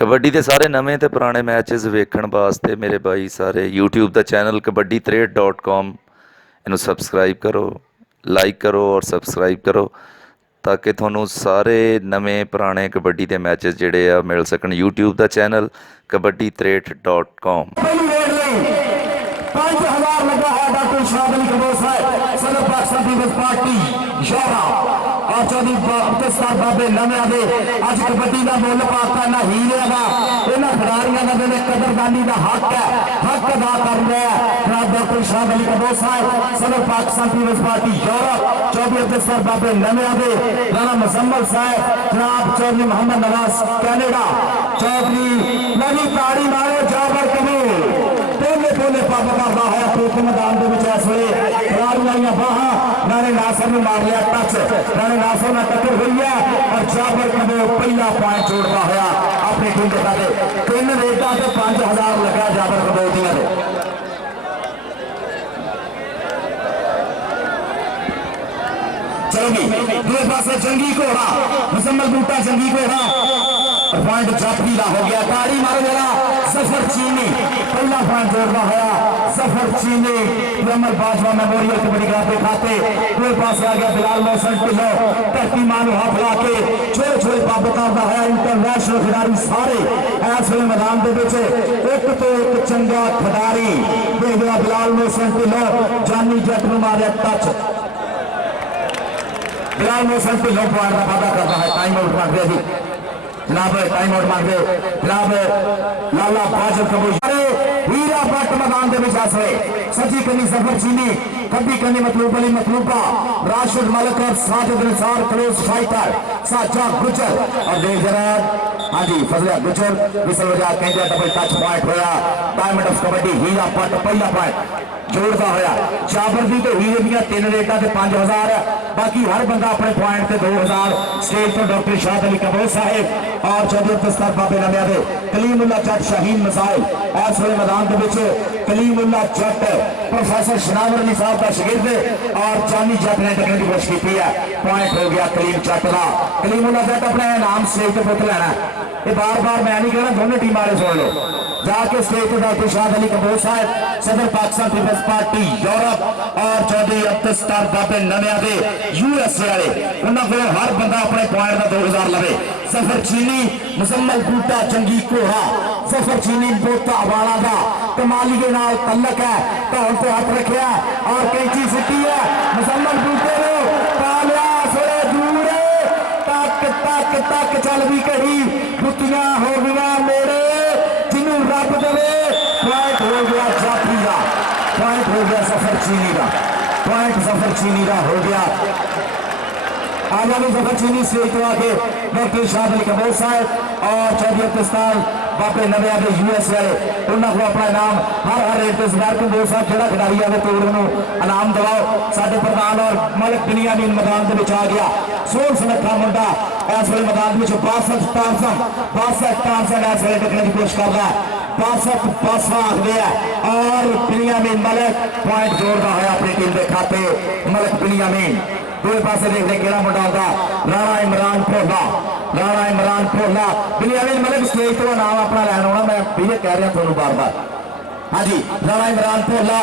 ਕਬੱਡੀ ਦੇ ਸਾਰੇ ਨਵੇਂ ਅਤੇ ਪੁਰਾਣੇ ਮੈਚਿਸ ਵੇਖਣ ਵਾਸਤੇ ਮੇਰੇ ਬਾਈ ਸਾਰੇ YouTube ਦਾ ਚੈਨਲ kabaddi63.com ਇਹਨੂੰ ਸਬਸਕ੍ਰਾਈਬ ਕਰੋ, ਲਾਈਕ ਕਰੋ ਔਰ ਸਬਸਕ੍ਰਾਈਬ ਕਰੋ ਤਾਂ ਕਿ ਤੁਹਾਨੂੰ ਸਾਰੇ ਨਵੇਂ ਪੁਰਾਣੇ ਕਬੱਡੀ ਦੇ ਮੈਚਿਸ ਜਿਹੜੇ ਆ ਮਿਲ ਸਕਣ। YouTube ਦਾ ਚੈਨਲ kabaddi63.com। 5000 लगा है डॉक्टर शाह अली कबोस है सदर पाकिस्तान पीपल्स पार्टी यारा और चौधरी अब्दुल बाबे नवे दे अज कबड्डी का मुल पाता ना हीरे का इन्होंने खिडारियों का जिन्हें कदरदानी का हक है, हक अदा कर रहा है जनाब डॉक्टर शाह अली कबोस है सदर पाकिस्तान पीपल्स पार्टी यारा चौधरी अब्दुल बाबे नवे दे राणा मुजम्मल साहब जनाब चौधरी मोहम्मद नवाज कैनेडा चौधरी नवी ताड़ी मारो जाबर कबूल बोले पग करता है टोक मैदान के इस वे खिलाड़ियों बाह राणे नासर ने मार लिया टच, राणे नासर ने टक्कर हुई है और जाबर कदे पहला पॉइंट जोड़ता हुआ अपनी टीम के खाते 3 रेटा से 5000 लगा जाबर कदोदिया ने। चलो जी दूसरे पास जंगी घोड़ा मुसम्मल बूटा जंगी घोड़ा पॉइंट जाफरी का हो गया ताड़ी मारो जरा सफर चीनी पहला पॉइंट जोड़ना होया सफर चीनी अमर बाजवा मेमोरियल कबड्डी ग्राउंड के खाते दूसरे पास आ गया बिलाल मोहसन ढिल्लो धरती मां हाथ ला के छोटे छोटे पब करता है इंटरनेशनल खिडारी सारे इस वे मैदान के एक तो एक चंगा खिडारी देखा बिलाल मोहसन ढिल्लो जानी जट ने मारे टच बिलाल मोहसन ढिल्लो पॉइंट का वादा करता है टाइम आउट मांग रहे जी जनाब टाइम आउट मांग रहे जनाब लाला बाजल कबूल हीरा भट्ट मैदान के सची कनी सफर चीनी खब्बी कनी मतलूब अली मतलूबा राशिद मलिक और साजिद निसार क्लोज फाइटर साजा गुजर और देख जरा हाँ जी फजला गुजर विसल वजह कहते डबल टच पॉइंट होया डायमंड ऑफ कबड्डी हीरा भट्ट पहला पॉइंट जोड़ता होया जाबर दी तो हीरे दियां 3 रेटा से 5000 बाकी हर बंदा अपने पॉइंट से 2000 स्टेज तो डॉक्टर शाह अली कबोस साहिब और चौधरी दस्तार बाबे नमिया दे कलीमुल्ला जट शाहीन मसाइल इस वे मैदान के कलीमुल्ला जट प्रोफेसर शनावर अली साहब का शागिर्द और जानी जट ने टकने की कोशिश की है पॉइंट हो गया कलीम जट का कलीमुल्ला जट अपने नाम स्टेज पर पुत लेना ये बार बार मैं नहीं कहना दोनों टीम वाले सुन लो जाके स्टेज पर डॉक्टर शाह अली कबोस साहब सदर पाकिस्तान पीपल्स पार्टी यूरोप और चौधरी अब्दुल बाबे नमिया दे यूएसए वाले उन्होंने हर बंदा अपने पॉइंट का 2000 लवे सफर चीनी मुसम्मल बूटा चंगी घोड़ा सफर चीनी बोता अवाड़ा का कमाली के नाल तलक है धौल से हाथ रखा और कैंची सुटी है मुसम्मल बूटे तक तक तक चल भी कही बुतियां हो गया मेरे जिन्हों रब दे पॉइंट हो गया जाफरी का पॉइंट हो गया सफर चीनी का पॉइंट सफर चीनी का हो गया आजा भी सफर चीनी से तो आके डॉक्टर शाह अली कबोस साहब और चौधरी अब्दुल बाबे नवे आगे यूएस वाले उन्होंने अपना इनाम हर रेट सरदार कबोस साहब जोड़ा खिडारी आए तो उन्होंने इनाम दिलाओ साडे प्रधान और मलिक बिनियामीन मैदान के आ गया सोल सुनखा मुंडा इस वे मैदान में बासठ टांसन इस वे टकने की कोशिश कर रहा है 62 आखते हैं और बिनियामीन मलिक पॉइंट जोड़ता है अपनी टीम के खाते मलिक बिनियामीन दूसरे पास देखने केड़ा मुंडा होगा राणा इमरान भोला बिनियामीन मलिक स्टेज तो नाम अपना लैन आना मैं भी कह रहा थोड़ा बार बार हाँ जी राणा इमरान भोला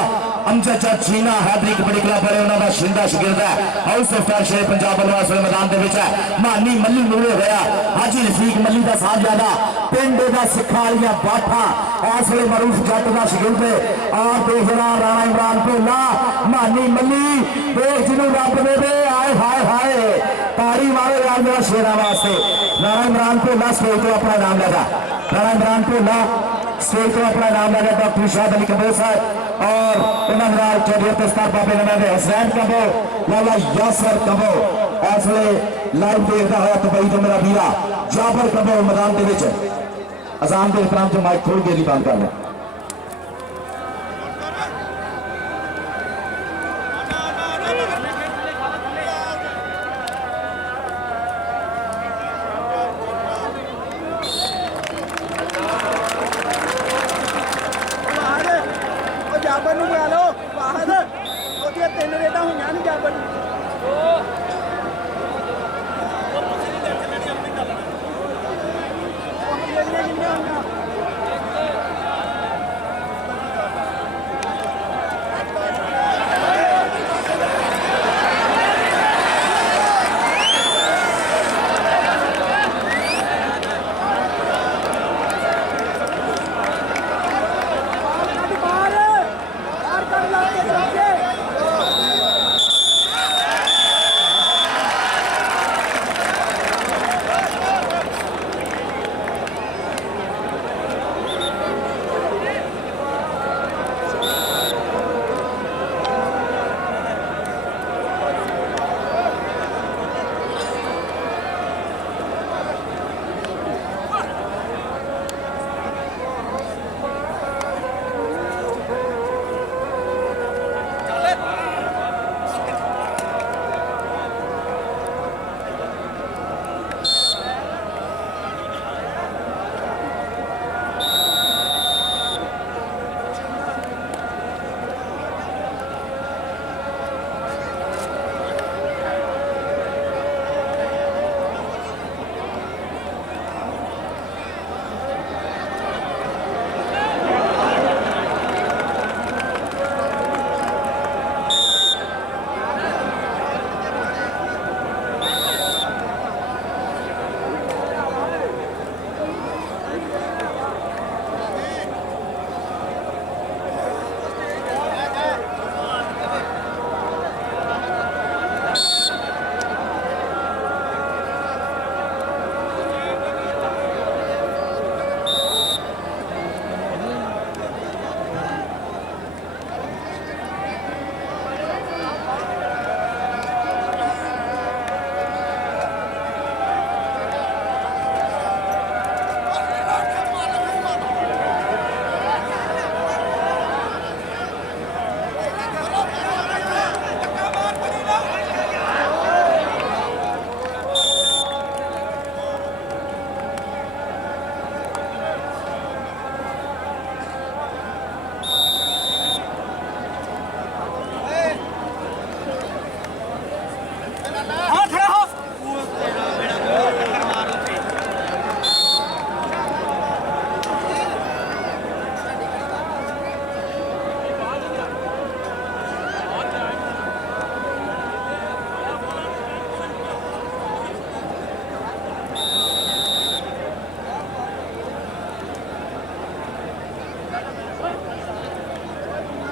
अमजद जट चीना हैदरी कबड्डी क्लब वाले उन्होंने शिंदा शागिर्द है हाउस ऑफ फेयर शेर पंजाब वालों इस मैदान के है मानी मल्ली मूले होया हाजी रफीक मल्ली का साहबजादा पिंड का सिखा वालियां बाठा इस वे मरूफ जट का शागिर्द और देखना राणा इमरान भोला मानी मल्ली देख जिन्हों रब दे आए हाय हाय ताड़ी मारो यार मेरा शेरा वास्ते राणा इमरान भोला स्टेज तो अपना नाम लगा राणा इमरान भोला स्टेज तो अपना नाम लगा डॉक्टर शाह अली कबोस साहब और उन्होंने चौधरी दस्तार बाबे नवे हुसैन कबो लाला यासर कबो इस वे लाइव देखता हुआ दुबई तो मेरा वीरा जाबर कबो मैदान के अजान के एहतराम जो माइक थोड़ी देर बंद कर लिया जाबर बुला लो बाहर 3 रेटा हुई नहीं जाबर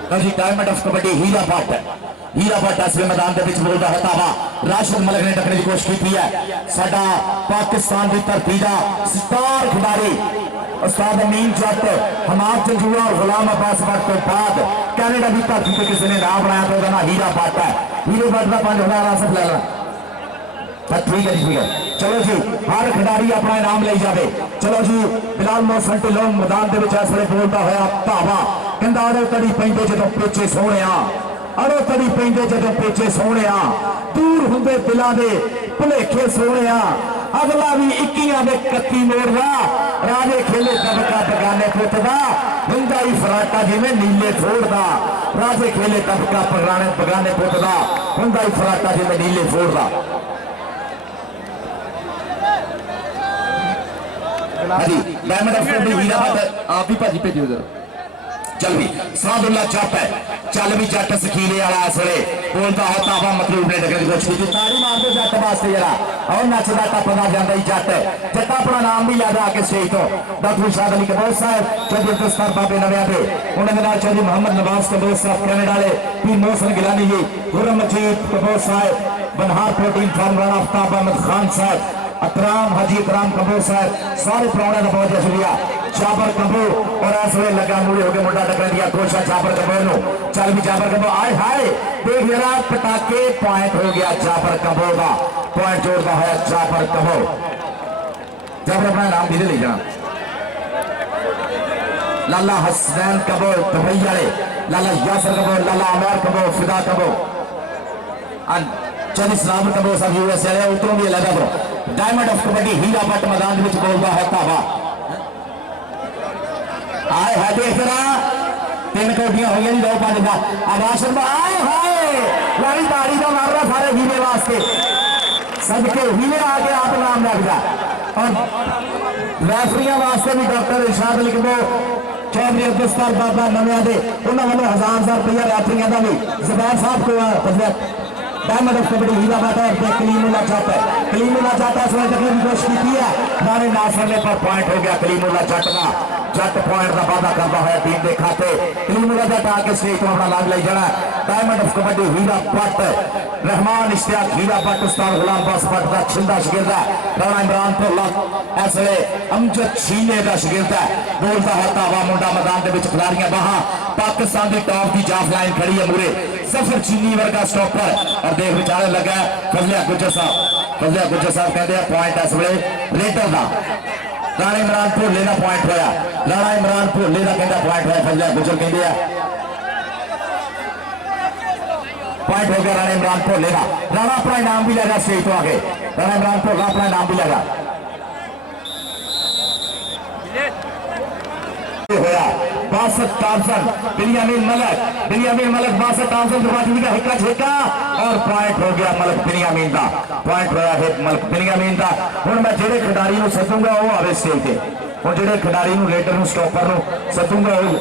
जी डायमंड ऑफ कबड्डी हीरा भट्ट इस मैदान के बोलता है तावा राशिद मलिक ने टकने की कोशिश की है साडा पाकिस्तान की धरती का स्टार खिलाड़ी उस्ताद अमीन जट हमाद जंजूआ और गुलाम अब्बास भट्ट तो बाद कैनेडा की धरती पर किसी ने नाम बनाया तो ना हीरा भट्ट है हीरे भट्ट का 5000 हासिल ले ला ठीक है ठीक है चलो जी हर खिलाड़ी अपना इनाम ले जाए चलो जी बिलाल मोहसन ढिल्लों मैदान के इस वे बोलता होया धावा कहता अड़ो तड़ी पेंदे जो पेचे सोने अड़ो तड़ी पेंदे जो पेचे सोने दूर होंगे दिलों के भुलेखे सोने अगला भी 21 के 31 मोड़ राजे खेले तबका बगाने पुत का हुंदा ही फराटा जिमें नीले फोड़दा राजे खेले तबका बगाने पुत का हुंदा ही फराटा जिमें नीले फोड़दा जी डायमंड ऑफ कबड्डी हीरा भट्ट आप भी भाजी भेजो जरा चल भी सादुल्ला जट है चल भी जट सखीले वाला इस वे बोलता है तावा मतलूब ने डगने की कोशिश की ताड़ी मार दो जट वास्ते जरा और नचदा टपदा जाता ही जट जट अपना नाम भी लैदा आके स्टेज तो डॉक्टर शाद अली कबोज साहब चौधरी दस्तार बाबे नव्या दे उन्होंने चौधरी मोहम्मद नवाज कबोज साहब कैनेडा वाले पीर मोहसन गिलानी जी गुरम मजीद कबोज साहब बनहार प्रोटीन फार्म राणा आफ्ताब अहमद खान साहब अकराम हाजी अकराम कबूर साहब सारे प्राणे का बहुत शुक्रिया जाबर कबूर और इस वे लगा मूड़ी होकर मुंडा टकर दिया कोशा जाबर कबूर चल भी जाबर कबूर आए हाय देख जरा पटाके पॉइंट हो गया जाबर कबूर का पॉइंट जोड़ता है जाबर कबूर जाबर अपना नाम धीरे ले जाना लाला हसनैन कबूर दुबई वाले लाला यासर कबूर लाला अमर कबूर फिदा कबूर चंद इस्लाम कबूर साहब यूएस वाले उतरों भी अलग करो डायमंड ऑफ कबड्डी हीरा भट्ट मैदान में बोलता है धावा आए है देख रहा 3 कोटियां हो गई 2-5 का आवाज शर्मा आए हाय लारी ताड़ी का मार रहा सारे हीरे वास्ते सबके हीरे आके आप नाम रख जा और रेफरियां वास्ते भी डॉक्टर इरशाद लिख दो चौधरी अब्दुल बाबा नव्या दे उन्होंने 1000 रुपया रेफरियां का भी जुबैर साहब को डायमंड ऑफ कबड्डी हीरा भट्ट और कलीमुल्लाह जट कलीमुल्लाह जट इस वे तकने की कोशिश की है नारे नासरने पर पॉइंट हो गया कलीमुल्लाह जट का जट पॉइंट का वादा करता है टीम के खाते कलीमुल्लाह जट आके स्टेज को अपना लाभ ले जाना डायमंड ऑफ कबड्डी हीरा भट्ट रहमान इश्तियाक हीरा भट्ट उस्ताद गुलाम अब्बास भट्ट का छिंदा शागिर्द है राणा इमरान तो इस वे अमजद छीने का शागिर्द है बोलता है धावा मुंडा मैदान के खिलाड़ियां बाहा पाकिस्तान की टॉप की जाफ लाइन खड़ी है मूरे सफर चीनी वर्गा स्टॉपर और देख विचारे लगा फजलिया गुज्जर साहब कहते हैं पॉइंट इस वे रेटर का राणा इमरान भोले का पॉइंट होया राणा इमरान भोले का कहता पॉइंट होया फजलिया गुज्जर कहते हैं पॉइंट हो गया राणा इमरान भोले का राणा अपना इनाम भी लेगा स्टेज तो आगे राणा इमरान भोला अपना इनाम भी लेगा होया 62,000 बिनियामीन मलक 62,000 का हिक्का झेका और पॉइंट हो गया मलक बिनियामीन का पॉइंट होया है मलक बिनियामीन का हुण मैं जेडे खिडारी नूं सदूंगा वो आवे स्टेज ते हुण जेडे खिडारी नूं रेडर नूं स्टॉपर नूं सदूंगा वो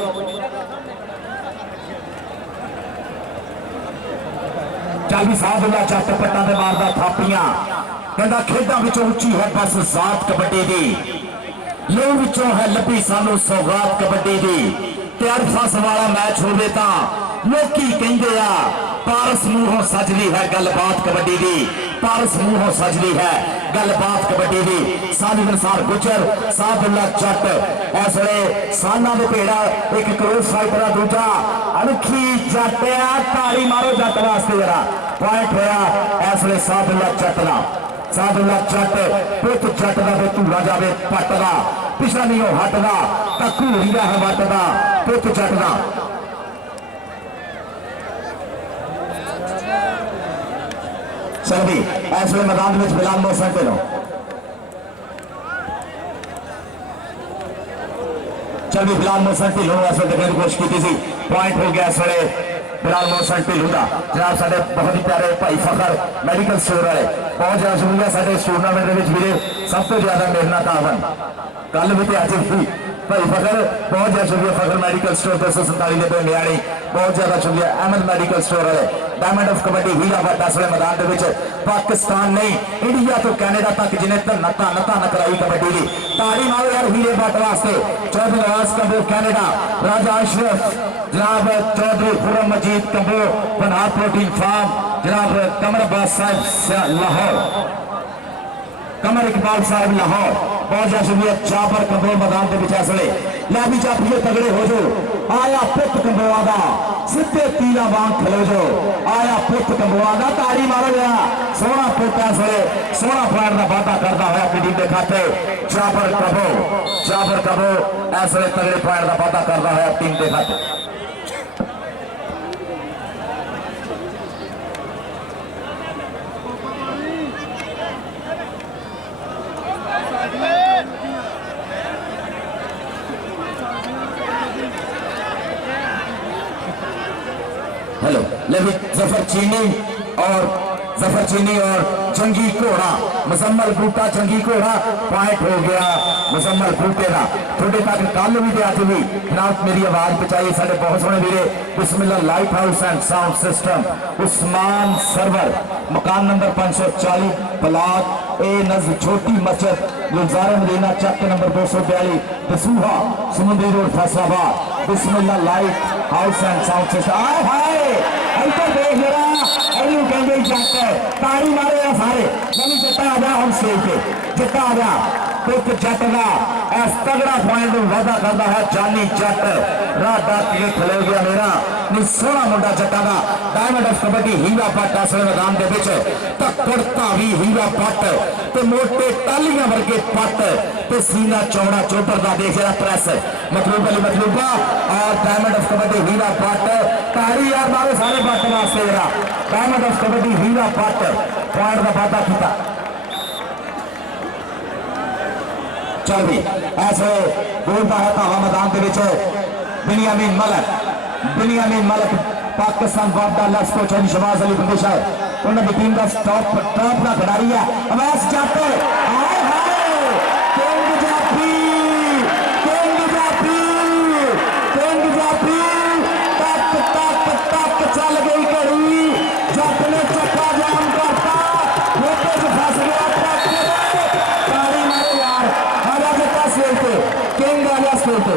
चल भी साहबुल्ला जट पट्टा ते मारदा थापियां कहंदा खेडां विचों उच्ची है बस जात कबड्डी दी लो विचों है लभी सानू सौगात कबड्डी दी ते अरफस वाला मैच होवे तां लोकी कहंदे आ पारस मूहों सजदी है गलबात कबड्डी दी पारस मूहों सजदी है गलबात कबड्डी दी साजिद अंसार गुजर साहबुल्ला जट इस वे साना दे भेड़ा 1 करोड़ फाइटर दूजा अनखी जट ताड़ी मारो जट वास्ते जरा पॉइंट होया इस वे साहबुल्ला जट दा साधुल्ला जट पुत जट का भी धूड़ा जाए पट का पिछला नहीं हटदा तो घूरी का है वट का पुत जट का चल भी इस वे मैदान में बिलाल मोहसन ढिल्लों चल भी बिलाल मोहसन ढिल्लों इस वे देखने की कोशिश की थी पॉइंट हो गया इस वे बिलाल मोहसन ढिल्लों का जनाब साढ़े बहुत ही प्यारे भाई फखर मैडिकल स्टोर वाले बहुत ज्यादा शुक्रिया साढ़े इस टूरनामेंट के वीरे सब तो ज्यादा मेहनत आवन कल भी तो अज भी भाई फखर बहुत ज्यादा शुक्रिया फखर मेडिकल स्टोर 247 के नियाणी बहुत ज्यादा शुक्रिया अहमद मेडिकल स्टोर वाले डायमंड ऑफ कबड्डी हीरा भट्ट असले मैदान के विच पाकिस्तान नहीं इंडिया तो कैनेडा तक जिन्हें धन कराई कबड्डी की ताड़ी मारो यार हीरे भट्ट वास्ते चौधरी नवाज कंबो कैनेडा राजा अशरफ जनाब चौधरी खुर्रम मजीद कंबो पनार प्रोटीन फार्म जनाब कमर अब्बास साहब लाहौर कमर इकबाल साहब लाहौर बहुत ज्यादा शुक्रिया चापर कंबो मैदान के पिछले असले लै भी चापिए तगड़े हो जो आया पुत कंबोआ का सीधे तीला वांग खलो जो आया पुत कंबोआ का ताड़ी मारो गया सोना पुत असले सोना पॉइंट का वादा करता हुआ अपनी टीम के खाते चापर कंबो असले तगड़े पॉइंट का वादा करता हुआ टीम के खाते हेलो लेकिन जफर चीनी और जंगी घोड़ा मुजम्मल बूटा जंगी घोड़ा पॉइंट हो गया मुजम्मल बूटे का थोड़े तक कल भी अज भी जनाब मेरी आवाज पहुंचाई साढ़े बहुत सोहने वीरे Bismillah light house and sound system Usman Sarwar मकान नंबर 540 प्लाट ए नज़ छोटी मस्जिद Gulzar Madina Chak number 242 Dasuha Samundri road Faisalabad Bismillah light house and sound system आए हाय इधर देख जरा एनू कहंगे जट ताड़ी मारे आ सारे नहीं जट्टा आ जा हम स्टेज पे जट्टा आ जा पुत जट का ऐस तगड़ा पॉइंट वादा करता है जानी जट राह डाक के खलो गया मेरा नहीं सोहना मुंडा जट्टा का डायमंड ऑफ कबड्डी हीरा भट्ट असले मैदान के विच तकड़ता भी हीरा भट्ट ते मोटे टालियां वर्गे पट ते सीना चौड़ा चोटर का देख जरा प्रेस मतलूब अली मतलूबा और डायमंड ऑफ कबड्डी हीरा भट्ट ताड़ी यार मारे सारे भट्ट वास्ते जरा diamond of kabaddi Heera Bhatt point का वादा किया चल भी ऐसे बोलता है हवा मैदान के विच बिनियामीन मलक पाकिस्तान वापदा लेफ्ट कोच है शहबाज अली बंदिश है उन्होंने टीम का टॉप का खिलाड़ी है अवैस जट हाय हाय किंग जाफी तक चल गई घड़ी जट ने चक्का जाम करता मोटे से फंस गया ताड़ी मारे यार आजा जट्टा स्टेज पे किंग आजा स्टेज पे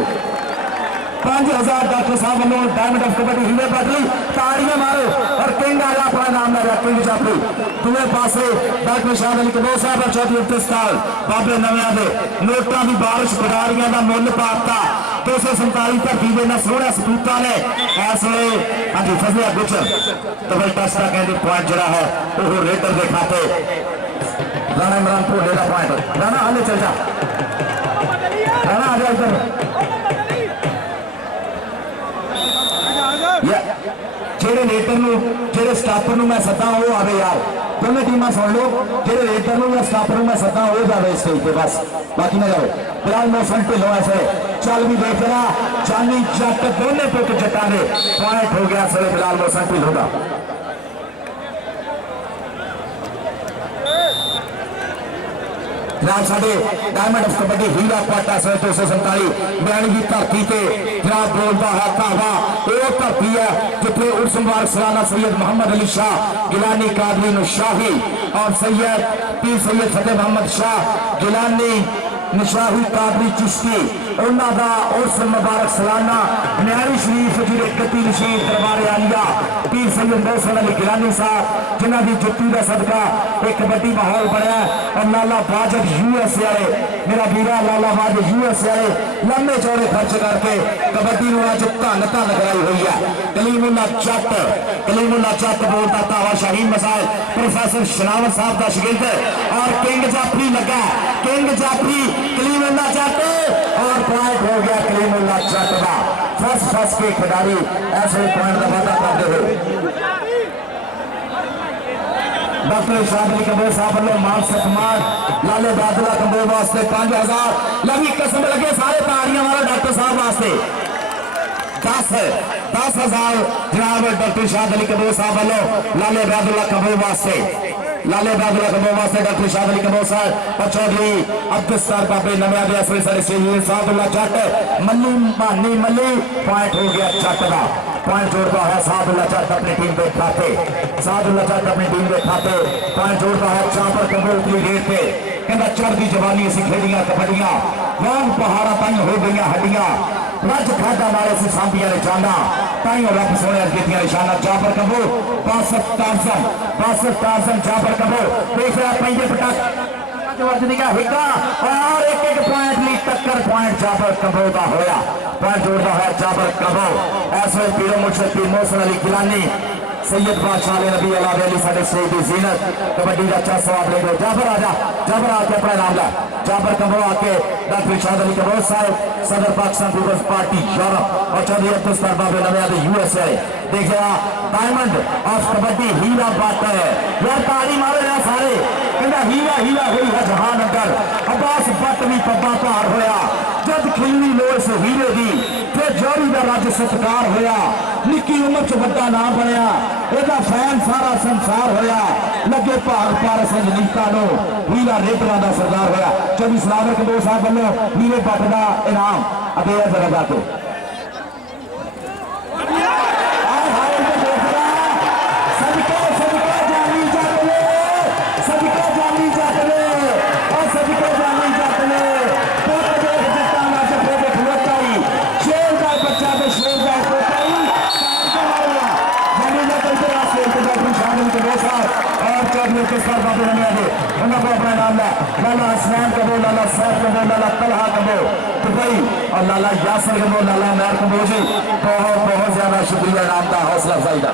5000 डॉक्टर साहब वालों डायमंड ऑफ कबड्डी हीरे बदली ताड़ियां मारो और किंग आजा अपना नाम ले रहा किंग जाफरी दूसरे पासे डॉक्टर शाह अली कबूर साहब और चौधरी इफ्तिस्तार बाबे नव्या दे नोटा की बारिश खिडारियां का मुल पाता 247 धरती के ना सोहने सपूता ने इस वे हाँ जी फजलिया गुजर तो भाई टच का कहते पॉइंट जरा है वो रेडर के खाते राणा इमरान भोले का पॉइंट राणा हाले चल जा राणा आ जा इधर जेडे रेडर जेडे स्टापर मैं सदा वो आवे यार दोनों टीम सुन लो जेडे रेडर या स्टापर मैं सदा हो जाए स्टेज पे बस बाकी ना जाओ फिलहाल मौसम ढिलो ऐसे चल भी देख रहा जानी जट दोनों पुट जटा ने पॉइंट हो गया सर फिलहाल मौसम ढिलो का जनाब साढ़े डायमंड ऑफ कबड्डी हीरा भट्ट 247 बयानी की धरती से जनाब बोलता है धावा वो धरती है जिथे उर्स मुबारक सालाना सैयद मोहम्मद अली शाह गिलानी कादरी शाही और सैयद पीर सैयद फतेह मोहम्मद शाह गिलानी निशाही कादरी चिश्ती उन्होंने उर्स मुबारक सालाना न्यारी शरीफ जी गति नशीन दरबार आलिया पीर सैयद मोहसिन अली गिलानी साहब जिन्हों की जुत्ती का सदका एक कबड्डी माहौल बनया और लाला बाजब यूएस वाले मेरा वीरा लाला बाजब यूएस वाले लंबे चौड़े खर्च करके कबड्डी अज धन कराई हुई है कलीमुल्ला चट बोलता तावा शाहीन मसाल प्रोफेसर शनावत साहब का शागिर्द और किंग जाफरी लगा किंग जाफरी कलीमुल्ला चट और पॉइंट हो गया कलीमुल्ला चट का फर्स्ट के खिलाड़ी ऐसे पॉइंट का वादा करते हुए डॉक्टर शाह अली कबूर साहब वालों मान सम्मान लाले बादला कबूर वास्ते 5000 लगी कसम लगे सारे ताड़ियां वाला डॉक्टर साहब वास्ते 10,000 जनाब डॉक्टर शाह अली कबूर साहब वालों लाले बादला कबूर वास्ते लाले बाबला कमो वास्ते डॉक्टर शाह अली कमो साहब और चौधरी अब्दुल सत्तार बाबे नवे आदे असली सारे शहीद सादुल्ला जट मल्ली मानी मल्ली पॉइंट हो गया जट का पॉइंट जोड़ता है सादुल्ला जट अपनी टीम के खाते सादुल्ला जट अपनी टीम के खाते पॉइंट जोड़ता है चापर कमो की रेट पे कहना चढ़ती जवानी असी खेलियां कबड्डियां वांग पहाड़ा ताई हो गई हड्डियां रज खादा मारे से सांबिया ने जाना ताइयों रब सोने अजगितियां निशाना जाफर कबो 62 टारसन जाफर कबो देख रहा पंजे पटाख हिक्का और एक पॉइंट ली टक्कर पॉइंट जाफर कबो का होया पॉइंट जोड़ता है जाफर कबो ऐसे पीरो मुर्शद पीर मोहसिन अली गिलानी सैयद बादशाह नबी अला अली साडे शहीद जीनत कबड्डी का अच्छा सवाब ले जाफर आके अपना नाम ला जाफर कबो आके डॉक्टर शाह अली कबो साहब सदर पाकिस्तान पीपल्स पार्टी यूरोप और चौधरी अब्दुल सत्तार बाबे नवे यूएसए देखिए डायमंड ऑफ कबड्डी हीरा बात है यार ताली मारे ना सारे कहना हीरा हीरा हुई है जहान अंदर अब्बास भट्ट भी पब्बा भार होया जब खिलनी लोड़ से हीरे दी फिर जोड़ी का रज सत्कार होया निक्की उम्र च बड़ा नाम बनया एदा फैन सारा संसार होया लगे भाग पारस नीता नो हीरा रेतरा का सरदार होया चौधरी सलावर कबो साहब वालों हीरे भट्ट का इनाम अदे जगह तो अपना नाम है लाला हसनैन कबो लाला सैफ कबो लाला तलहा कबो दुबई और लाला यासर कबो लाला मैर कबो जी बहुत बहुत ज्यादा शुक्रिया नाम का हौसला अफजाई का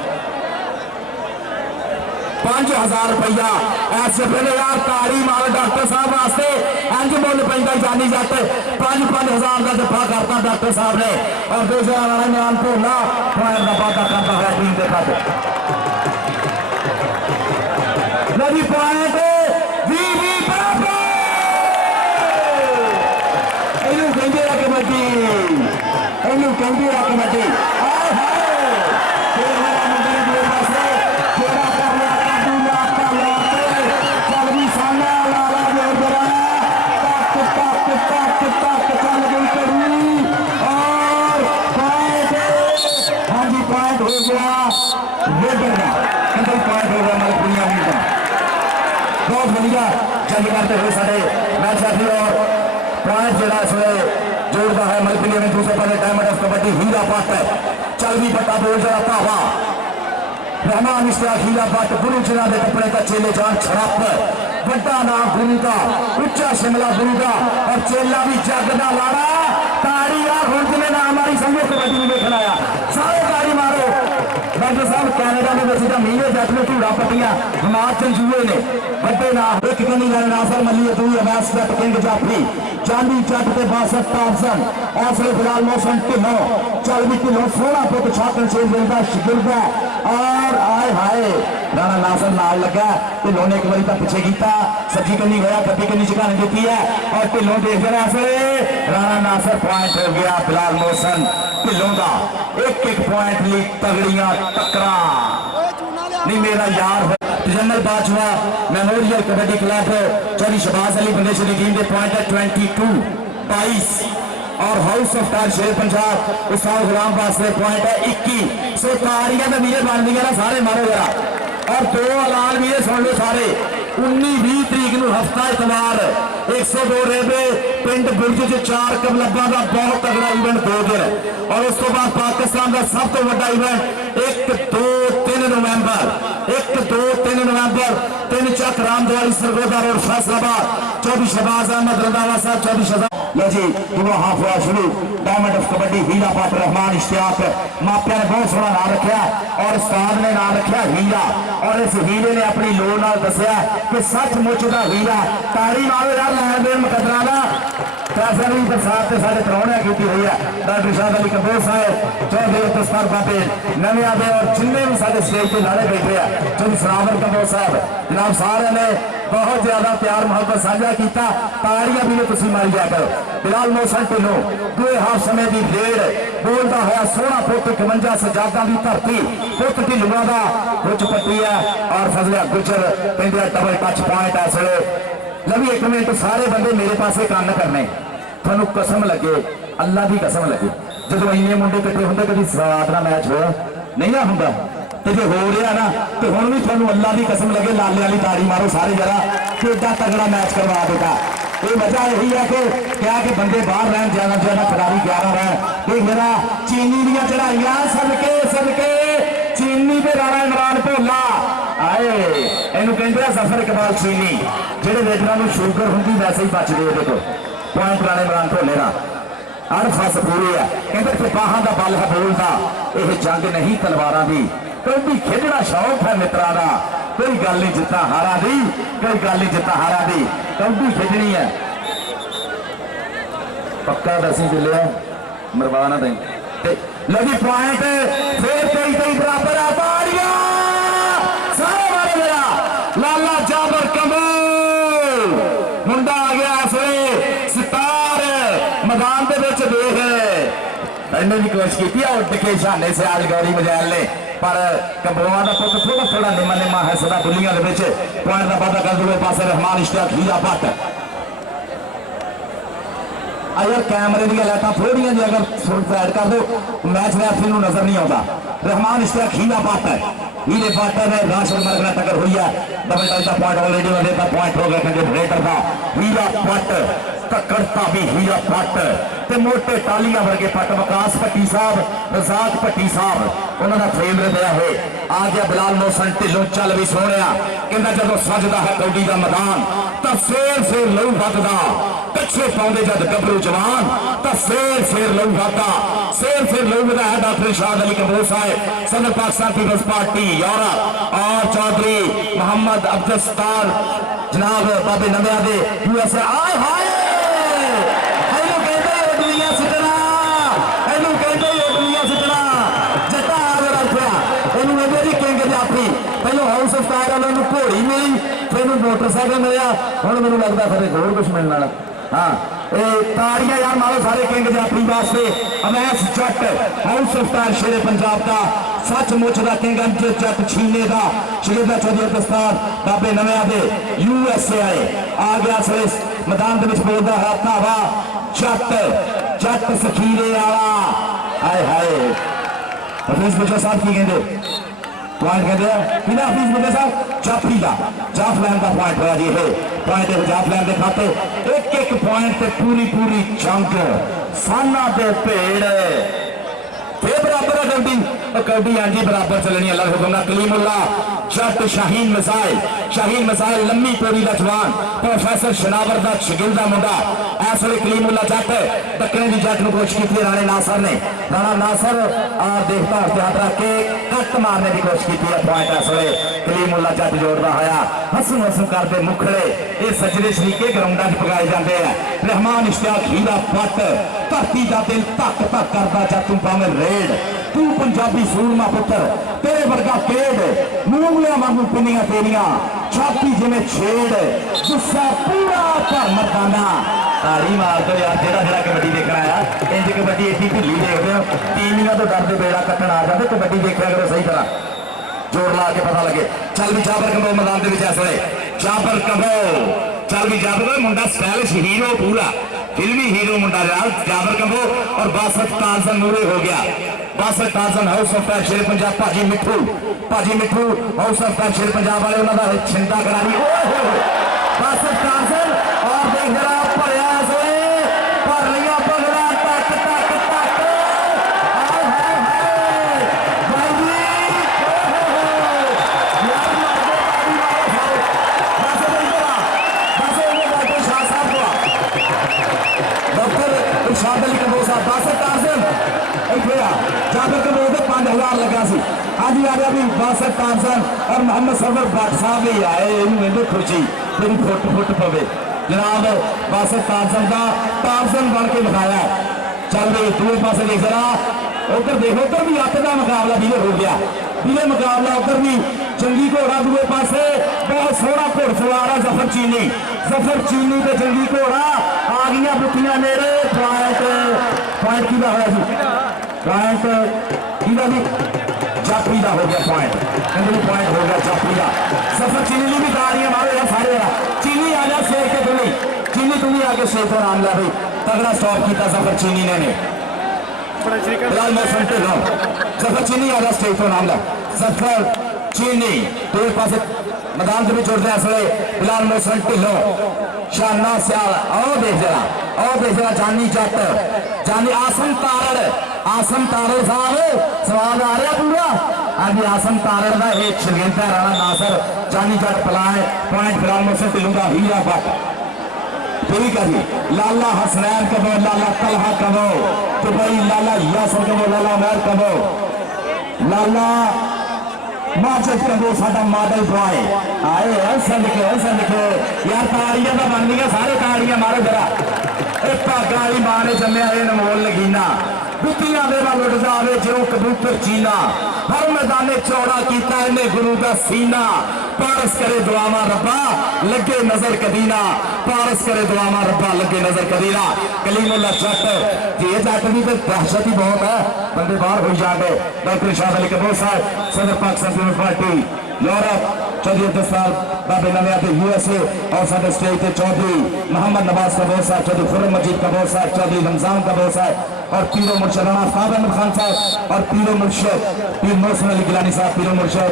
5000 रुपया ऐसे पहले यार तारी मार डॉक्टर साहब वास्ते इंज मुल पैंदा जानी जाते 5-5 का दफा करता डॉक्टर साहब ने और दूसरा वाला मान भोला पॉइंट का वादा करता है टीम के खाते नदी पॉइंट कबड्डी कबड्डी बहुत बढ़िया जंग करते हुए साढ़े मैच साथी और पॉइंट जरा जोड़ता है मलकली में दूसरे पासे डायमंड ऑफ कबड्डी हीरा भट्ट चल भी बट्टा बोल जरा धावा रहमान इश्तियाक हीरा भट्ट गुरु जिला के कपड़े का चेले जान छड़प बड़ा नाम गुरु का उच्चा शिमला गुरु का और चेला भी जग का लाड़ा ताड़ी हुण में ना हमारी समझो कबड्डी में देखना आया सारे ताड़ी मारो डॉक्टर साहब कैनेडा में वैसे मीरे जट में धूड़ा पट्टियां हिमाचल जुए ने बड़े नाम एक कनी नासर मली दूई अवैस जट किंग जाफरी चांदी जट के 62 टारसन ऐसे फिलहाल मौसम ढिलो चल भी ढिलो सोना पुत छातन से मिलता शिकिलता और आए हाय राणा नासर नाल लगा ढिलो ने एक बार तो पीछे किया सज्जी कनी होया खब्बी कनी झुकाने देती है और ढिलो देख रहा है राणा नासर पॉइंट हो गया फिलहाल मौसम ढिलों का एक पॉइंट ली तगड़ियां टकरा नहीं मेरा यार general Bajwa memorial kabaddi club Chaudhary Shahbaz Ali बंदे से टीम के पॉइंट है 22 और हाउस ऑफ टार शेर पंजाब उस्ताद गुलाम वास्ते पॉइंट है 21 सो तारियां तो मीरे बन दी ना सारे मारो जरा और 2 अलाल मीरे सुन लो सारे 19-20 तरीक को हफ्ता इतवार 102 रेलवे पिंड बुर्ज च 4 कबलब्बा का बहुत तगड़ा इवेंट 2 दिन और उस तो बाद पाकिस्तान का सब तो बड़ा इवेंट 1-2-3 नवंबर 1-2-3 नवंबर 3 चक रामदवाली सरगोदा रोड फैसलाबाद चौधरी शहबाज अहमद रंधावा साहब चौधरी शहजाद लो जी दुआ हाफ हुआ शुरू डायमंड ऑफ कबड्डी हीरा भट्ट रहमान इश्तियाक मापिया ने बहुत सोहना नाम रखा और उस्ताद ने नाम रखा हीरा और इस हीरे ने अपनी लोड़ नाल दसिया कि सचमुच का हीरा तारी मारो यार लैन देन मुकदरा का ट्रैफिक भी बरसात से साढ़े तरौने की हुई है डॉक्टर शाह अली कपूर साहब चौधरी दस्तार बाबे नवे आदे और जिन्हें भी साढ़े स्टेज पर लाड़े बैठे हैं चौधरी सरावर कपूर साहब जनाब सारे ने बहुत ज्यादा प्यार मुहब्बत साझा किया। ताड़ियां भी ने तुसी मारी जा करो। बिलाल मोहसन ढिल्लों दूए हाफ समय की खेड़ बोलता होया सोहना पुत 51 सजादा की धरती पुत ढिल्लुआ का कुछ पट्टी है और फजलिया गुजर कहते डबल टच पॉइंट है। इस वे लवी एक मिनट सारे बंदे मेरे पासे कान करने थानू कसम लगे अल्लाह की कसम लगे जो इन्ने मुंडे कट्ठे होंगे कभी स्वाद का मैच होया नहीं ना होंगे तो जो हो रहा ना तो हुण भी थानू अल्लाह की कसम लगे लाले वाली ताड़ी मारो सारे जरा कि एडा तगड़ा मैच करवा देगा। ये वजह यही है कि क्या कि बंदे बाहर रहन ज्यादा ज्यादा खिलाड़ी 11 रहन। ये मेरा चीनी दियां चढ़ाइयां सदके सदके चीनी पे राणा इमरान भोला आए इनू कहते जफर इकबाल चीनी जेडे लीडरां नू शुगर हुंदी वैसे ही बचदे। देखो पॉइंट राणा इमरान भोले का अड़ फस पूरी है कहते कि बाहां का बल है बोलता यह जंग नहीं तलवारां दी क्योंकि खेडना शौक है मित्रा का कोई गल नहीं जिता हारा दी कोई गल नहीं जिता हारा दी कौडी खेडनी है पक्का दसी दिले मरवा ना दें लगी पॉइंट फिर 23 बराबर आ ताड़ियां सारे मारे मेरा लाला जाबर कमल मुंडा आ गया इस वे सितार मैदान के देख इन्हें भी कोशिश की उठ के शाने से आज गौरी मजैल ने पर कंबोआ का पुत थोड़ा थोड़ा निमा निमा है सदा बुलियां पॉइंट का वादा कर दूसरे पास रहमान इश्तियाक हीरा भट्ट अगर कैमरे दी लाइटां थोड़ियां जी अगर साइड कर दो मैच रैफरी नूं नजर नहीं आता। रहमान इश्तियाक हीरा भट्ट हीरे भट्ट ने राशिद मलिक नाल टक्कर हुई है डबल टच का पॉइंट ऑलरेडी वाले का पॉइंट हो गया क्योंकि रेडर का हीरा भट्ट तकड़ता भी हीरा भट्ट ते मोटे टालियां वर्गे भट्ट वकास भट्टी साहब रजाक भट्टी साहब उन्होंने फ्रेम दिया है आ गया बिलाल मोहसन ढिल्लों चल भी सोने कहता जो सजदा है कौडी का मैदान तो फेर लहू वगदा कच्छे पाउंदे जब गबरू जवान तो फेर लहू वगदा फेर लहू वगदा है। डॉक्टर शाद अली कबूर साहब सदर पाकिस्तान पीपल्स पार्टी यूरोप और चौधरी मोहम्मद अब्दुस्तार जनाब बाबे नमिया दे यूएसए आए हाय पहले हाउस ऑफ कार वालों घोड़ी मिली फिर मोटरसाइकिल मिले हम मैं लगता फिर होर कुछ मिलने वाला। हाँ ताड़ियां यार मारो सारे किंग जाफरी वास्ते अमैस जट हाउस ऑफ कार शेरे पंजाब का सचमुच का किंग जट छीने का शहीदा चौधरी दस्तार बाबे नविया दे यूएसए आए आ गया सर मैदान के बोलता है धावा जट जट सखीरे आला हाय हाय हफीज बच्चा साहब की कहते पॉइंट कहते हैं बिना हफीज बच्चा साहब जाफरी का जाफलैन का पॉइंट होया जी है पॉइंट जाफलैन के खाते एक एक पॉइंट से पूरी पूरी जंग साना दे पेड़ फिर बराबर है कबड्डी हाँ जी बराबर चलनी अल्लाह हुक्म कलीमुल्ला जट शाहीन मिसाइल लम्मी पोरी का जवान प्रोफैसर शनावर का शगिल का मुंडा इस वे कलीमुल्ला जट दक्कने की जट को कोशिश की राणे नासर ने राणा नासर देखता हथियार रख के कट मारने की कोशिश की पॉइंट इस वे कलीमुल्ला जट जोड़ता होया हसू हसू करते मुखड़े ये सजदे शरीके ग्राउंडा च पकाए जाते हैं। रहमान इश्तियाक हीरा भट्ट धरती का दिल धक धक करता जब तू भावे रेड तू पंजाबी सूरमा पुत्र तेरे वर्गा पेड़ मूंगलियां वांगू पिनियां तेरियां छाती जिमें छेड़ गुस्सा पूरा पर मरदाना ताड़ी मार दो यार जेड़ा कबड्डी देखना आया इंज कबड्डी एडी ढिली देखते हो टीमियां तो डरते बेड़ा कट्टन आ जाते कबड्डी देखा करो सही तरह जोर ला के पता लगे। चल भी जाबर कंबो मैदान के इस वे जाबर कंबो चल भी जाबर मुंडा स्टाइलिश हीरो पूरा फिल्मी हीरो मुंडा जाबर कंबो और बासठ टार्जन नूरे हो गया बासठ टार्जन हाउस ऑफ शेर पंजाब भाजी मिठू हाउस ऑफ शेर पंजाब वाले उन्होंने छिंदा करारी बासठ टार्जन और देख जरा भरिया भर लिया बगड़ा तक तक तक शाद अली कबूर साहब बासठ टार्जन जाकर के बोलते 5000 लगा सी आज आ गया भी बासठ टार्जन और मोहम्मद सरवर भट्ट साहब भी आए इन्हें खुशी मेरी फुट फुट पवे जनाब बासठ टार्जन का टार्जन बन के दिखाया चल भाई दूसरे पास देख जरा उधर देखो उधर भी अट का मुकाबला भी हो गया बिले मुकाबला उधर भी जंगी घोड़ा दूए पासे बहुत सोहना घुड़सवार है जफर चीनी ते जंगी घोड़ा आ गई बुतियां नेड़े पॉइंट किहदा होया जी पॉइंट किहदा जी जाफी का हो गया पॉइंट कहते पॉइंट हो गया जाफी का जफर चीनी भी ताड़ियां मारो यार सारे चीनी आ जा शेर के तुम्हें चीनी आके शेर को नाम लिया भाई तगड़ा स्टॉप किया जफर चीनी ने फिलहाल मौसम ढिल्लों जफर चीनी आ जा स्टेज तो नाम लिया जफर चीनी दो पासे मैदान के उड़ते इस वे फिलहाल मौसम ढिल्लों शाना सियाल आओ देख जरा जानी जट जानी आसम तारड़ साहब सवाल आ रहा पूरा हाँ जी आसम तारड़ का एक शर्गिंदा राणा नासर जानी जट पलाए पॉइंट फिलहाल मौसम ढिल्लों का हीरा भट्ट ठीक है जी लाला हसनैन कबो लाला तलहा कबो तो भाई लाला यासर कबो लाला उमर कबो लाला माजिद कबो साडा मॉडल बॉय आए सदके यार ताड़ियां तो बन गई सारे ताड़ियां मारो जरा एक भागा वाली मां ने जम्मिया अनमोल लगीना बुतियां दे वाल उड़ जावे जो कबूतर चीना हर मैदाने चौड़ा किया इन्हें गुरु का सीना पारस करे दुआवा रब्बा लगे नजर कदीना पारस करे दुआवा रब्बा लगे नजर कदीना कलीमुल्ला जट ये जट भी तो दहशत ही बहुत है बंदे बाहर हो जाते डॉक्टर शाह अली कपूर साहब सदर Pakistan Peoples Party Europe Chaudhry दस्तार बाबे नविया यूएसए और साढ़े स्टेज के चौधरी मोहम्मद नवाज कबूर साहब चौधरी खुर्रम मजीद कबूर साहब चौधरी रमजान कबूर साहब और पीरो मुर्शद राणा साहब अहमद खान साहब और पीरो मुर्शद पीर मोहसिन अली गिलानी साहब पीरो मुर्शद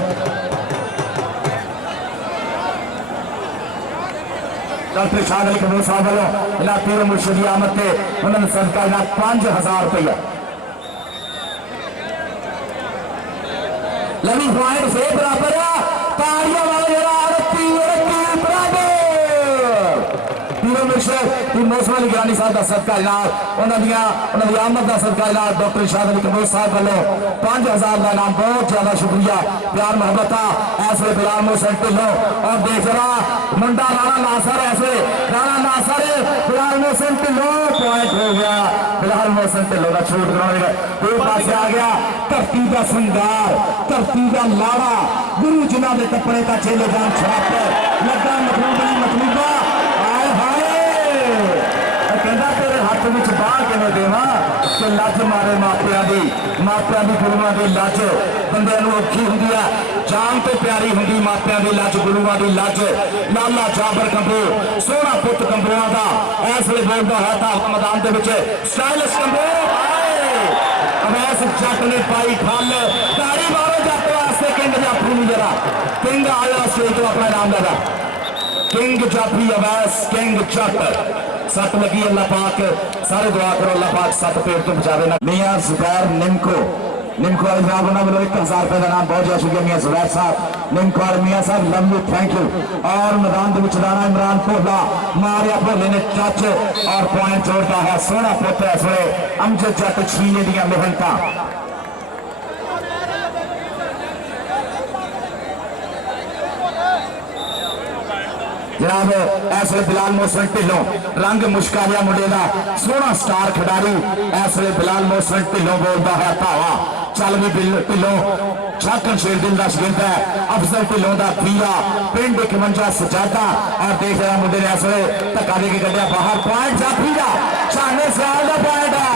डॉक्टर शाह अली कपूर साहब वालों इन्हें पीरो मुर्शद की आमद से उन्होंने सदका इन्हें 5000 रुपया लवी पॉइंट से बराबर ताड़ियां वाले पीरो मुर्शद पीर मोहसिन अली गिलानी साहब का सदका इनाम उन्होंने आमद का सदका इनाम डॉक्टर शाह अली कपूर साहब वालों 5000 का इनाम बहुत ज्यादा शुक्रिया प्यार मोहब्बत ऐसे बिलाल मोहसिन ढिल्लों और देख रहा मुंडा राणा नासर ऐसे राणा नासर बिलाल मोहसिन ढिल्लों पॉइंट हो गया बिलाल मोहसिन ढिल्लों का छूट कराने दो पासे आ गया धरती का संगार धरती का लाड़ा गुरु जिन्हों के कपड़े का चेले जान छाप लगा मतलूबा आए हाय कहता तेरे हाथ में बाह कि देव कि लज मारे मापिया की गुरुआ की लज बंदे औखी होंगी है जान तो प्यारी होंगी मापिया की लज गुरुआ की लज लाला जाबर कंबो सोहना पुत कंबोआ का इस वे बोलता है था मैदान के स्टाइलिश कंबो अवैस जट ने पाई खल ताड़ी मारो जट वास्ते किंग जाफी नहीं जरा किंग आया स्टेज तो अपना नाम लगा किंग जाफी अवैस किंग जट सट लगी अल्लाह पाक सारे दुआ करो अल्लाह पाक सट पेट तो बचावे ना मियां जुबैर निमको वाले साहब उन्होंने बोलो 1000 रुपए का नाम बहुत ज्यादा शुक्रिया मियां जुबैर साहब निमको वाले मियां साहब लव यू थैंक यू और मैदान के राणा इमरान भोला मारिया भोले ने टच और पॉइंट जोड़ता है सोहना पुत्र इस वे अमजद जट छीने दियां मेहनतां जनाब ऐसे बिलाल मोहसिन ढिल्लों रंग मुश्कालिया मुंडे का सोहना स्टार खिडारी ऐसे बिलाल मोहसिन ढिल्लों बोलता है धावा चल भी ढिल्लों छाकन शेर दिल का शगिंद है अफसर ढिल्लों का पीरा पिंड 51 सजादा और देख रहा मुंडे ने ऐसे धक्का दे के कढ़िया बाहर पॉइंट जाफी का शाने सियाल का पॉइंट है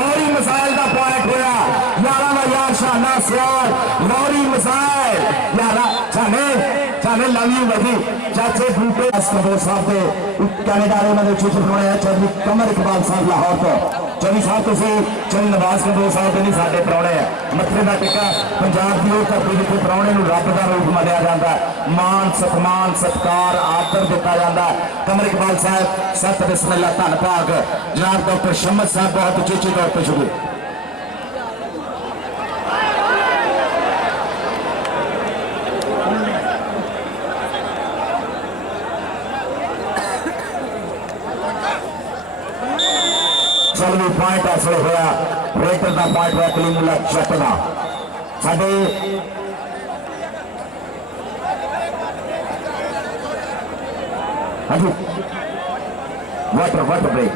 लौरी मिसाइल का पॉइंट होया यारा का यार शाना सियाल लौरी मिसाइल यारा शाने लव यू बजी चाचे बूटे कबूर साहब के कैनेडा उन्होंने चित्र बनाया चौधरी कमर इकबाल साहब लाहौर तो चौधरी साहब तो चौधरी नवाज कबूर साहब नहीं साढ़े प्राणे है मत्थे का टिक्का पंजाब की धरती जिथे प्राणे रब का रूप मनिया जाता है मान सतमान सत्कार आदर दिता जाता है कमर इकबाल साहब सत बिस्मिल्लाह धन भाग जनाब डॉक्टर शमद साहब बहुत उचेचे तौर पर शुरू चलवी पॉइंट हासिल होया रेटर का पॉइंट होया कलीमुल्ला जट का साडे हाँ जी वाटर ब्रेक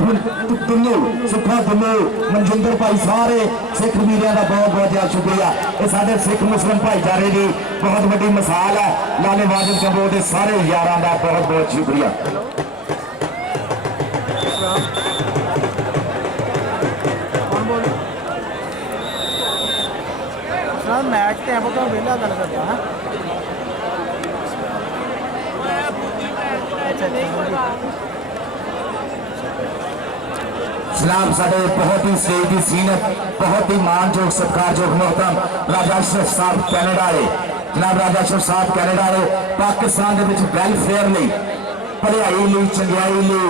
दुन्नू सुखा दुन्नू मनजिंदर भाई सारे सिख वीरों का बहुत बहुत ज़्यादा शुक्रिया। ये साढ़े सिख मुस्लिम भाईचारे की बहुत बड़ी मिसाल है। लाले वाजिद कंबोज के सारे यारां का बहुत बहुत शुक्रिया। मैच टाइम तो वेला गल करता है। सलाम साढ़े बहुत ही स्टेज की सीनत बहुत ही मानयोग सत्कारयोग मोहतरम राजा अशरफ साहब कैनेडा वाले जनाब राजा अशरफ साहब कैनेडा वाले पाकिस्तान के विच वैलफेयर लई पढ़ाई लई चंगियाई लई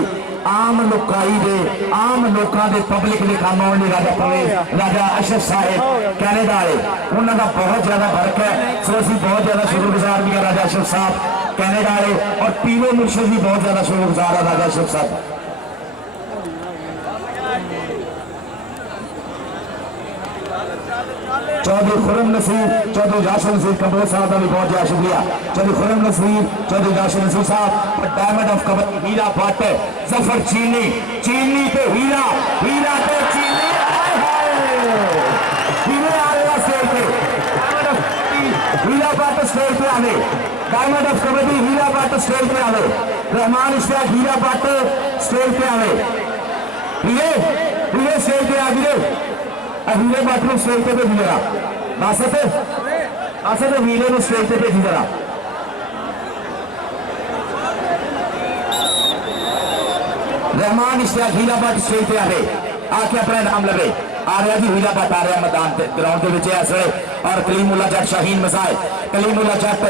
आम लोकाई दे आम लोगों के पब्लिक के काम आने लई राजा परवेज राजा अशरफ साहब कैनेडा वाले उन्होंने बहुत ज़्यादा फर्क है। सो असीं बहुत ज़्यादा शुक्रगुजार भी हैं राजा अशरफ साहब कैनेडा वाले और पीरो मुर्शद भी बहुत ज़्यादा शुक्रगुजार है राजा अशरफ साहब। चौधरी खुरम नसीर चौधरी यासिर नसीर कंबोज साहब का भी बहुत ज़्यादा शुक्रिया। चौधरी खुरम नसीर चौधरी यासिर नसीर साहब डायमंड ऑफ कबड्डी हीरा भट्ट जफर चीनी चीनी पे हीरा हीरा पे चीनी आ रहा स्टेज पे हीरा भट्ट स्टेज पे आवे diamond of kabaddi Heera Bhatt stage पे आवे रहमान इश्तियाक हीरा भट्ट स्टेज पे आवे हीरे हीरे स्टेज पे आ गिरे हीरे भट्ट को स्टेज पे भेजी जरा आसत हीरे को स्टेज पे भेजी जरा रहमान इश्तियाक हीरा भट्ट स्टेज पे आवे आके अपना नाम लवे आ रहा जी हीरा भट्ट आ रहा मैदान ग्राउंड के विच इस वेले और कलीमुल्ला जट शाहीन मसाइल कलीमुल्ला जट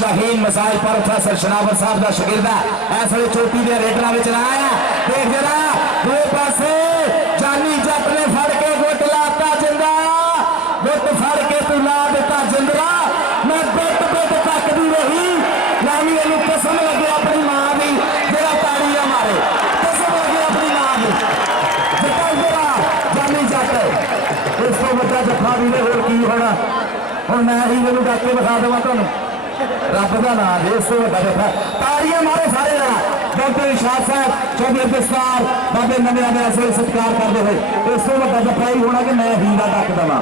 शाहीन मसाइल प्रोफेसर शनावर साहब का शागिर्द है इस वेले चोटी के रेडर में आया देख जरा दो पासे जानी जट ने फड़ के गुट लाता जिंदा गुट फड़ के तू ला दिता जिंदरा मैं बिट बिट तकदी रही नामी इनू कसम लगे अपनी मां की जरा ताड़ियां मारे कसम लगे अपनी मां की जटा जरा जानी जट इस तो बड़ा जफा भी होर की होना हुण मैं ही मैनू डक के विखा देवां तुहानूं रब का नाम दे इस तो बड़ा जफा ताड़ियां मारे सारे जरा डॉक्टर इरशाद साहब चौधरी अब्दुल बाबे नवे नवे ऐसे सत्कार करते हुए इस तो बड़ा जफा ही होना कि मैं हीरा डक देवां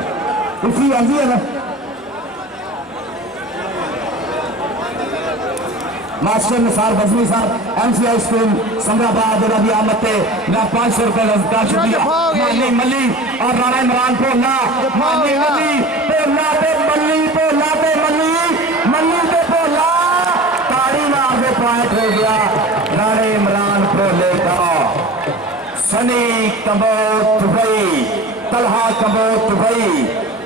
उसी आंदी है ना मास्टर निसार बजमी साहब MCI स्कूल संगराबाद भी आमद थे मैं 500 रुपए का शुक्रिया मानी मली और राणा इमरान भोला मानी मली भोला पे मली भोला पे मली मली पे भोला ताड़ी मार के पॉइंट हो गया राणा इमरान भोले का सनी कबोत भाई तलहा कबोत भाई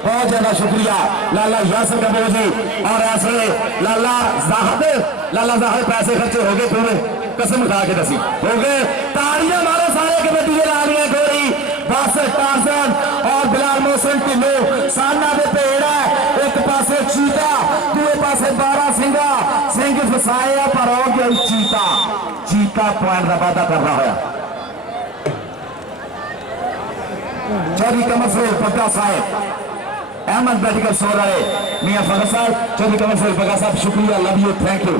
बहुत ज्यादा शुक्रिया लाला यासिर कबोज जी और ऐसे लाला जाहिद पैसे खर्चे हो गए पूरे कसम खा के दसी हो गए ताड़ियां मारो सारे कबड्डी के लालियां गोरी बासर टार्जन और बिलाल मोहसिन ढिल्लो साना दे पेड़ है एक पासे चीता दूसरे पासे 12 सिंगा सिंह फसाया पर हो गया चीता चीता पॉइंट का वादा कर रहा है चौधरी कमर से पट्टा साहब अहमद मेडिकल स्टोर वाले मियां फखर साहब चौधरी कमर से पट्टा साहब शुक्रिया लव यू थैंक यू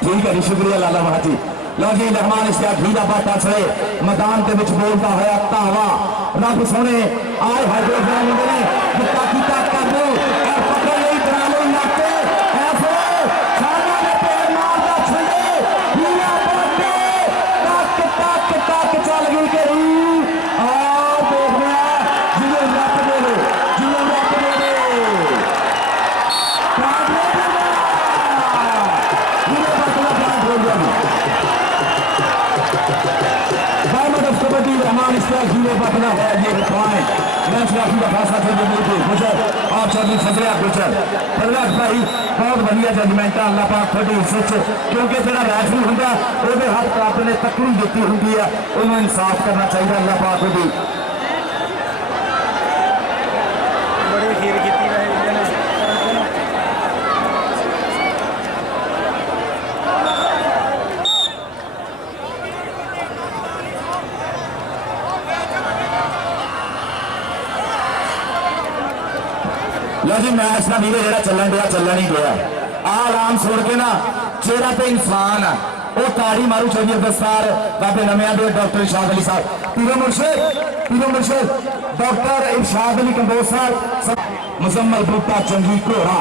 ठीक है जी शुक्रिया लाला महाजी लो जी रहमान इश्तियाक हीरा भट्ट से मैदान के विच बोलता होया तावा रब सोने आए हाजिर मुंडे ने किता किता कर दो और पकड़ नहीं बना लो नाते ऐसे सामने में पैर मारता छंडे हीरा भट्ट तक तक तक चल गई करी और देखना जिन्हें रब दे दो जिन्हें रब दे दो कबड्डी रहमान इश्तियाक हीरे भट्ट का है ये पॉइंट मैच राखी का फैसला थे गुजर और चौधरी फजलिया गुजर फजलिया भाई बहुत बढ़िया जजमेंट है अल्लाह पाक थोड़ी हिस्से क्योंकि जो रैफरी होंगे वो हक अपने तकड़ी दी होंगी है उन्होंने इंसाफ करना चाहिए अल्लाह पाक भी बड़ी खीर की लो जी मैच का वीरे जो चलन दिया चलन ही गया आराम छोड़ के ना चेहरा पे इंसान है वो ताड़ी मारू चाहिए दस्तार बाबे नमिया दे डॉक्टर इरशाद अली साहब पीरो मुर्शिद डॉक्टर इरशाद अली कंबोज साहब मुजम्मल बूटा चंगी घोड़ा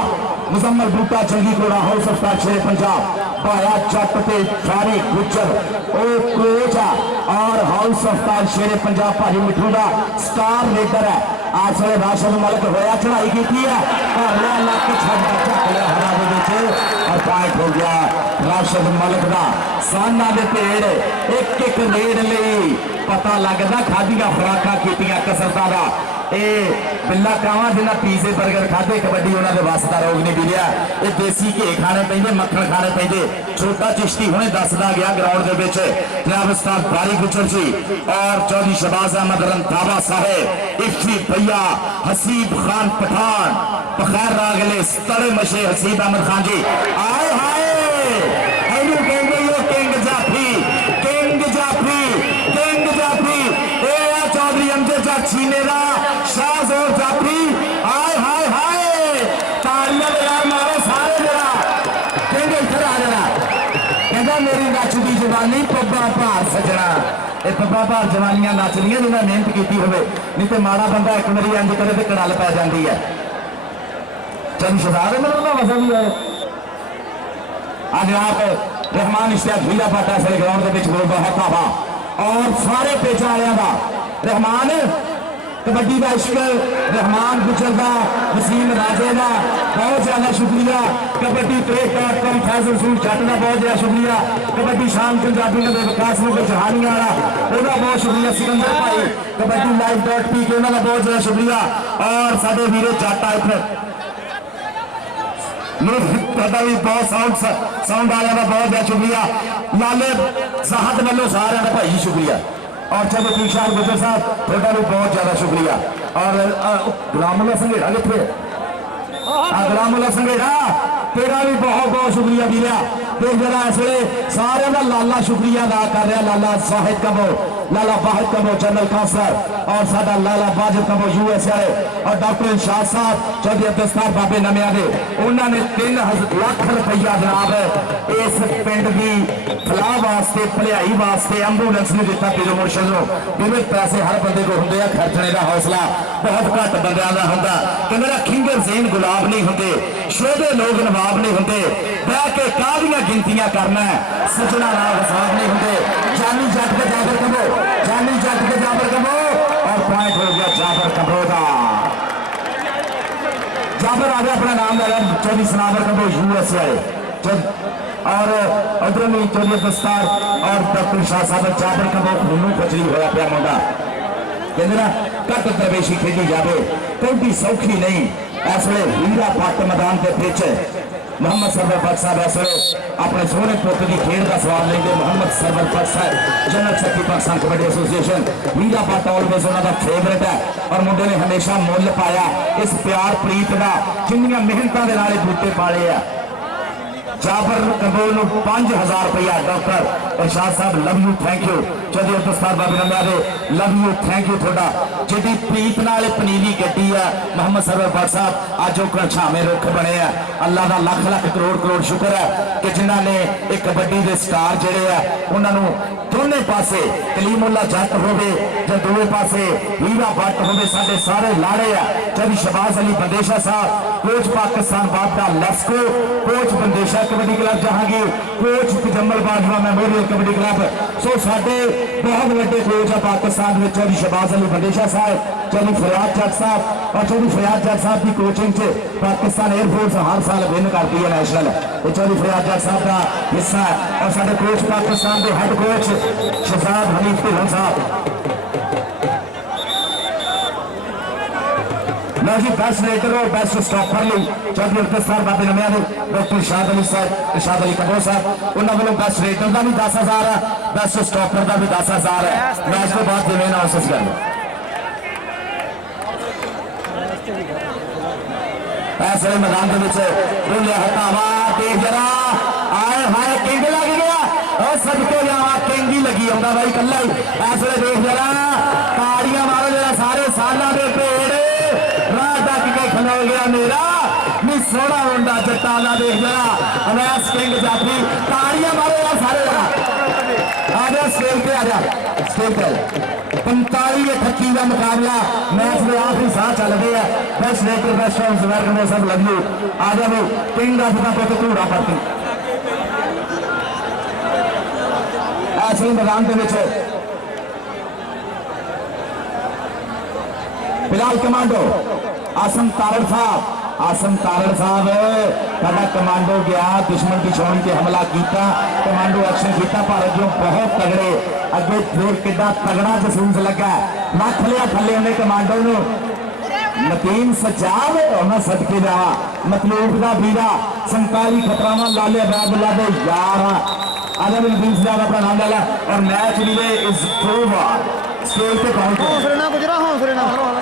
मुजम्मल बूटा चंगी घोड़ा हाउस ऑफ शेर पंजाब भाया चट ते सारे गुजर ओ कोच है और हाउस ऑफ शेर पंजाब भाजी मिठू का स्टार लीडर है आज वे राशिद मलिक होया चढ़ाई की है लक छक लिया हरा और पॉइंट हो गया राशिद मलिक का साना दे पेड़ एक रेड ले पता लगता खादियां खुराकां कीतियां कसरतां दा बिल्ला कावा जिन्हें पीजे बर्गर खाते कबड्डी उन्होंने वास्ता रोग नहीं मिलिया ये देसी घे खाने पेंदे मक्खन खाने पेंदे छोटा चिश्ती हुणे दसदा गया ग्राउंड दे विच जनाब उस्ताद बारी गुजर जी और चौधरी शहबाज अहमद रंधावा साहब इफ्ती भैया हसीब खान पठान बखैर रागले तड़े मशे हसीब अहमद खान जी आए हाय एनू कहेंगे यो किंग जाफी ए चौधरी अमजद जट छीने दा शाहजोर जाफरी हाय हाय हाय तालियां लगा मारो सारे जरा कहते इधर आ जाना कहता मेरी नचदी जवानी पब्बा भार सजना ये पब्बा भार जवानियां नचदियां जिन्हें मेहनत की हो नहीं तो माड़ा बंदा एक बारी इंज करे तो कड़ल पै जाती है चल शहजाद मतलब मजा भी है आज आप रहमान इश्तियाक हीरा पाटा से ग्राउंड के बोल रहा हवा और सारे पेचा वाले का रहमान कबड्डी का इश्क रहमान गुजर का वसीम राजे का बहुत ज्यादा शुक्रिया कबड्डी ट्रेक.com फैजल सूर जट का बहुत ज्यादा शुक्रिया कबड्डी शाम पंजाबी का विकास नगर जहानी वाला वह बहुत शुक्रिया सिकंदर भाई कबड्डी live.pk उन्होंने बहुत ज्यादा शुक्रिया और साढ़े वीरे जट आए भी बहुत साउंड वाले का बहुत ज्यादा शुक्रिया लाले साहत वालों सारे का भाई शुक्रिया और चलो पीशार गुजर साहब थोड़ा भी बहुत ज्यादा शुक्रिया और गुलामुल्ला संघेड़ा कितने गुलामुल्ला संघेड़ा तेरा भी बहुत बहुत शुक्रिया वीरा देख जरा इस वे सारे का लाला शुक्रिया अदा कर रहा लाला साहिद कबो लाला वाहिद कबो जनरल काउंसलर और साडा लाला वाजिद कबो USA और डॉक्टर इरशाद साहब चौधरी अब्दुल बाबे नमिया दे उन्होंने 3 लाख रुपया जनाब इस पिंड की फलाह वास्ते भलाई वास्ते एंबूलेंस में दिता पीरो मुर्शद को पैसे हर बंदे को होंगे खर्चने का हौसला बहुत घट बंद का होंगे कहना खिंगर सेन गुलाब नहीं होंगे शोधे लोग नवाब नहीं होंगे बह के कादियां गिनतियां करना सजना नाल हिसाब नहीं होंगे जानी जट के जाबर कबो जानी जट के जाबर कबो और पॉइंट हो गया जाबर कबो का जाबर आ गया अपना नाम लगा चौधरी सनावर कबो USA और उधर भी चौधरी दस्तार और डॉक्टर शाह साहब जाबर कबो खूनू खचरी होया पिया मुंडा कहते ना घट दरवेशी खेली जाए क्योंकि सौखी नहीं इस वे हीरा पट मैदान के पिछ मोहम्मद सरवर भट्ट साहब इस वे अपने सोहने पुत की खेल का सवाल लेंगे मोहम्मद सरवर भट्ट साहब general secretary Pakistan kabaddi association हीरा पट ऑलवेज उन्होंने फेवरेट है और मुंडे ने हमेशा मुल पाया इस प्यार प्रीत का जिन्नियां मेहनतां दे नाल बूटे पाले आ जाबर कंबोल 5000 रुपया डॉक्टर इरशाद साहब love you thank you Chaudhry Abdul साहब बाबे नमिया दे लव यू थैंक यू थोड़ा जिहदी प्रीत नाल पनीरी गड्डी है मोहम्मद सरवर भट्ट साहब अज वो छावे रुख बने हैं अल्लाह का लख लख करोड़ करोड़ शुक्र है कि जिन्होंने एक कबड्डी के स्टार जोड़े है उन्होंने दोनों पासे कलीमुल्ला जट होवे या दोवे पासे हीरा भट्ट होवे साडे सारे लाड़े है चौधरी शहबाज अली बंदेशा साहब कोच पाकिस्तान बाबा LESCO coach Bandesha kabaddi club Jahangir coach Tajammal Bajwa memorial kabaddi club सो साडे बहुत बड़े कोच है पाकिस्तान में चौधरी शहबाज अली बंदेशा साहब चौधरी फरियाद जट साहब और चौधरी फरियाद जट साहब की कोचिंग से पाकिस्तान एयरफोर्स हर साल विन करती है नेशनल चौधरी फरियाद जट साहब का हिस्सा है और साडे कोच पाकिस्तान के हेड कोच शहजाद हनीफ ढिल्लों साहब लो जी बेस्ट रेटर और बेस्ट स्टॉपर ली चौधरी अब्दुल साहब बाबे नमिया दे डॉक्टर इरशाद अली साहब इरशाद अली कबो साहब उन्होंने वालों बेस्ट रेटर का भी 10,000 है बेस्ट स्टॉपर का भी 10,000 है मैच के बाद जिम्मे अनाउंस कर ऐसे मैदान के रुलिया हटावा देख जरा आए हाय किंग लग गया और सबको जावा किंग ही लगी आंदा भाई कल्ला ही ऐसे देख जरा ताड़ियां मारो जरा सारे साला दे पेड़ राह तक के खलो गया मेरा सोहना मुंडा जट्टा का देख जरा अवैस किंग जाफी ताड़ियां मारो यार सारे जरा आ जा स्टेज पे आ जा स्टेज पे 45-28 का मुकाबला मैच में आखिरी साह चल रहे हैं बेस्ट रेटर बेस्ट ऑफ वर्ग में सब लग लो आ जाओ किंग ऑफ द पुत धूड़ा पड़ती ऐसे मैदान के फिलहाल कमांडो आसम तारड़ साहब साडा कमांडो गया दुश्मन की छाउनी से हमला किया कमांडो एक्शन किया भारत जो बहुत तगड़े अगे देख कितना तगड़ा जसूस लगा नख लिया थले उन्हें कमांडो नूं नतीम सजाव उन्हें सदके जा मतलूब का बीरा संकारी खतरावा लाले बैबुल्ला दे यार आजा बिल्कुल अपना नाम डाला और मैच भी इज ओवर स्टेज पे पहुंच हौसले ਨਾਲ ਗੁਜਰਾ ਹੌਸਲੇ ਨਾਲ